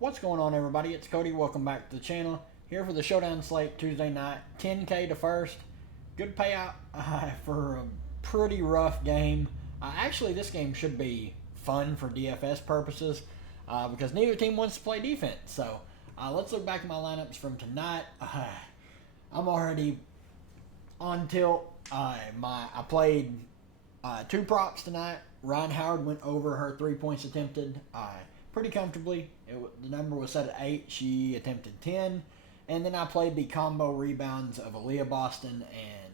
What's going on, everybody? It's Cody. Welcome back to the channel. Here for the showdown slate Tuesday night. 10K to first. Good payout for a pretty rough game. Actually, this game should be fun for DFS purposes because neither team wants to play defense. So let's look back at my lineups from tonight. I'm already on tilt. I played two props tonight. Ryan Howard went over her 3 points attempted pretty comfortably. The number was set at 8. She attempted 10. And then I played the combo rebounds of Aaliyah Boston and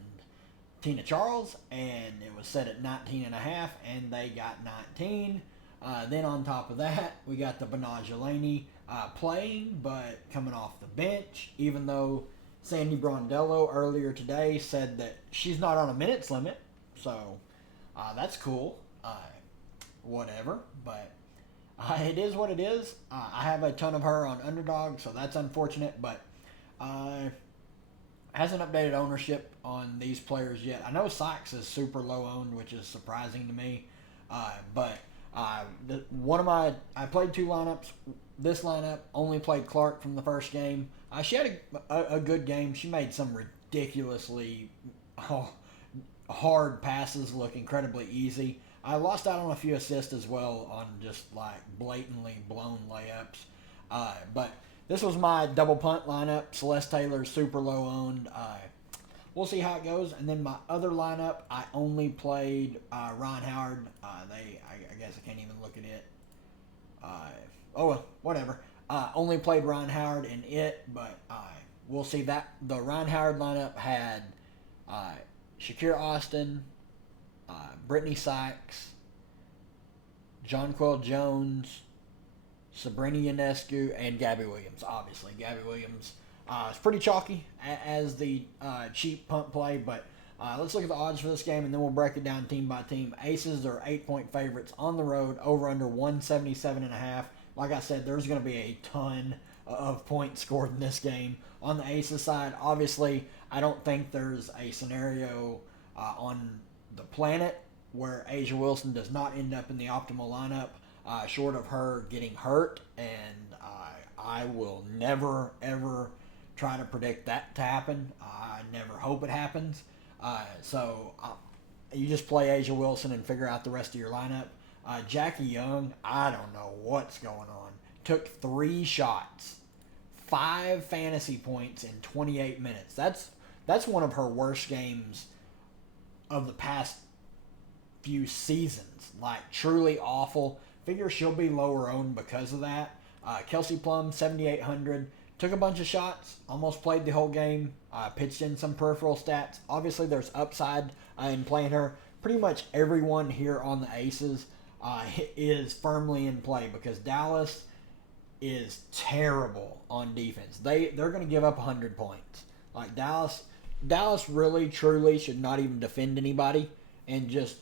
Tina Charles, and it was set at 19.5, and they got 19. Then on top of that, we got the Benaj Delaney playing, but coming off the bench, even though Sandy Brondello earlier today said that she's not on a minutes limit. So that's cool. Whatever, but it is what it is. I have a ton of her on underdog, so that's unfortunate, but hasn't updated ownership on these players yet. I know Sykes is super low owned, which is surprising to me, but I played two lineups. This lineup only played Clark from the first game. She had a good game. She made some ridiculously hard passes look incredibly easy. I lost out on a few assists as well on just like blatantly blown layups. But this was my double punt lineup. Celeste Taylor, super low owned. We'll see how it goes. And then my other lineup, I only played Ron Howard. I guess I can't even look at it. Oh, well, whatever. Only played Ron Howard in it, but we'll see that. The Ron Howard lineup had Shakira Austin, Brittany Sykes, Jonquel Jones, Sabrina Ionescu, and Gabby Williams. Obviously, Gabby Williams is pretty chalky as the cheap punt play, but let's look at the odds for this game, and then we'll break it down team by team. Aces are 8-point favorites on the road, over under 177.5. Like I said, there's going to be a ton of points scored in this game. On the Aces side, obviously, I don't think there's a scenario on the planet where Asia Wilson does not end up in the optimal lineup, short of her getting hurt, and I will never, ever try to predict that to happen. I never hope it happens. So you just play Asia Wilson and figure out the rest of your lineup. Jackie Young, I don't know what's going on. Took 3 shots, 5 fantasy points in 28 minutes. That's one of her worst games of the past few seasons. Like, truly awful. Figure she'll be lower owned because of that. Kelsey Plum, 7,800. Took a bunch of shots. Almost played the whole game. Pitched in some peripheral stats. Obviously, there's upside in playing her. Pretty much everyone here on the Aces is firmly in play because Dallas is terrible on defense. They're going to give up 100 points. Like, Dallas really, truly should not even defend anybody and just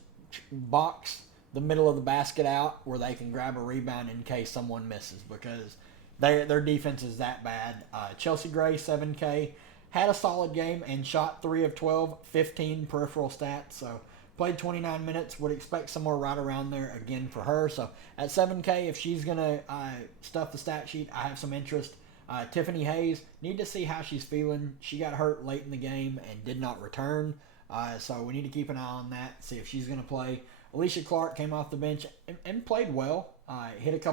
box the middle of the basket out where they can grab a rebound in case someone misses because their defense is that bad. Chelsea Gray, 7K, had a solid game and shot 3 of 12, 15 peripheral stats. So played 29 minutes. Would expect somewhere right around there again for her. So at 7K, if she's going to stuff the stat sheet, I have some interest. Tiffany Hayes, need to see how she's feeling. She got hurt late in the game and did not return. So we need to keep an eye on that, see if she's going to play. Alicia Clark came off the bench and played well. Hit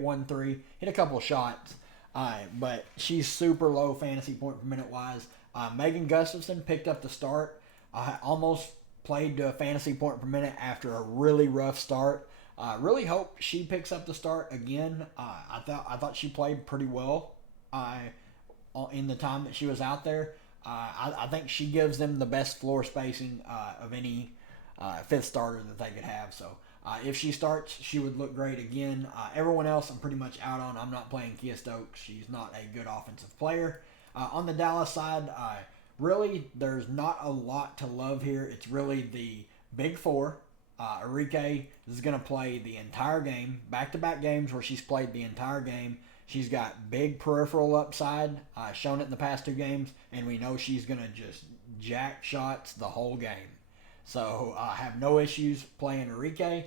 1 3, hit a couple shots. But she's super low fantasy point per minute wise. Megan Gustafson picked up the start. Almost played to a fantasy point per minute after a really rough start. Really hope she picks up the start again. I thought she played pretty well in the time that she was out there. I think she gives them the best floor spacing of any fifth starter that they could have. So if she starts, she would look great again. Everyone else I'm pretty much out on. I'm not playing Kia Stokes. She's not a good offensive player. On the Dallas side, really there's not a lot to love here. It's really the big four. Enrique is going to play the entire game, back-to-back games where she's played the entire game. She's got big peripheral upside, shown it in the past 2 games, and we know she's going to just jack shots the whole game. So I have no issues playing Enrique.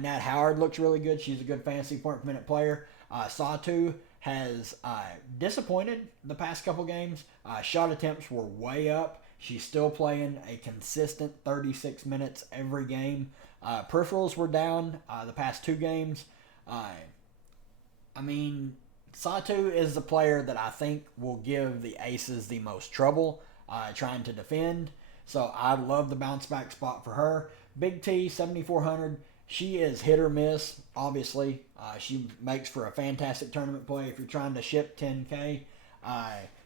Nat Howard looks really good. She's a good fantasy point per minute player. Satu has disappointed the past couple games. Shot attempts were way up. She's still playing a consistent 36 minutes every game. Peripherals were down the past 2 games. I mean, Satu is the player that I think will give the Aces the most trouble trying to defend. So I love the bounce back spot for her. Big T, 7,400. She is hit or miss, obviously. She makes for a fantastic tournament play. If you're trying to ship 10K,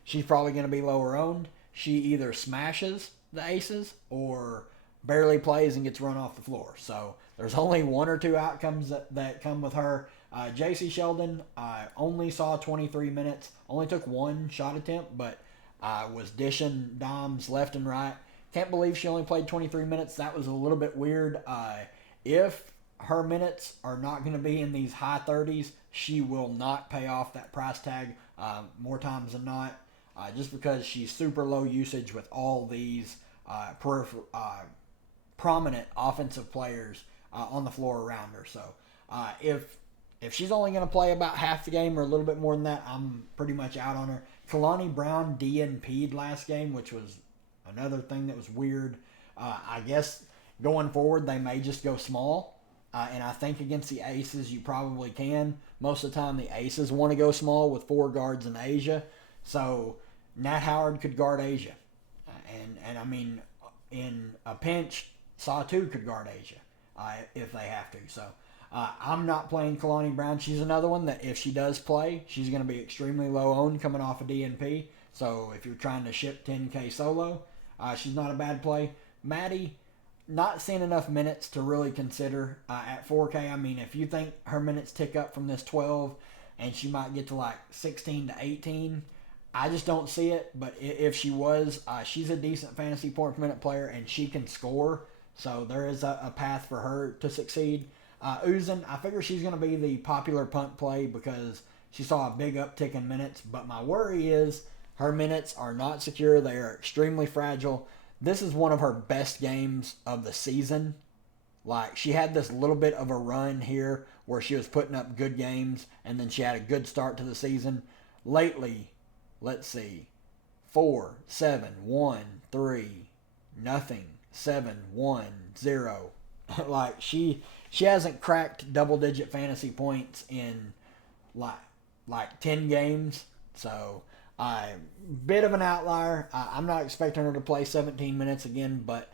she's probably going to be lower owned. She either smashes the Aces or barely plays and gets run off the floor. So there's only 1 or 2 outcomes that come with her. JC Sheldon only saw 23 minutes, only took 1 shot attempt, but was dishing dimes left and right. Can't believe she only played 23 minutes. That was a little bit weird. If her minutes are not going to be in these high 30s, she will not pay off that price tag more times than not, just because she's super low usage with all these prominent offensive players on the floor around her. So if she's only going to play about half the game or a little bit more than that, I'm pretty much out on her. Kalani Brown DNP'd last game, which was another thing that was weird. I guess going forward, they may just go small. And I think against the Aces, you probably can. Most of the time, the Aces want to go small with 4 guards in Asia. So Nat Howard could guard Asia. And I mean, in a pinch, Satu could guard Asia if they have to. So I'm not playing Kalani Brown. She's another one that if she does play, she's going to be extremely low owned coming off a DNP. So if you're trying to ship 10K solo, she's not a bad play. Maddie, not seeing enough minutes to really consider at 4K. I mean, if you think her minutes tick up from this 12 and she might get to like 16 to 18, I just don't see it. But if she was, she's a decent fantasy point per minute player and she can score. So there is a path for her to succeed. Uzan, I figure she's going to be the popular punt play because she saw a big uptick in minutes. But my worry is her minutes are not secure. They are extremely fragile. This is one of her best games of the season. Like, she had this little bit of a run here where she was putting up good games, and then she had a good start to the season. Lately, let's see, 4, 7, 1, 3, nothing, 7, 1, 0. Like, she hasn't cracked double-digit fantasy points in, like 10 games. So bit of an outlier. I'm not expecting her to play 17 minutes again, but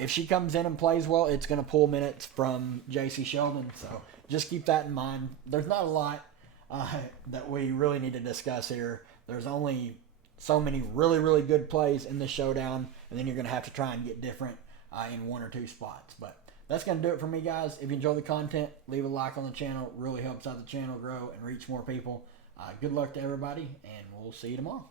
if she comes in and plays well, it's going to pull minutes from JC Sheldon. So just keep that in mind. There's not a lot that we really need to discuss here. There's only so many really, really good plays in this showdown, and then you're going to have to try and get different in 1 or 2 spots. But that's going to do it for me, guys. If you enjoy the content, leave a like on the channel. It really helps out the channel grow and reach more people. Good luck to everybody, and we'll see you tomorrow.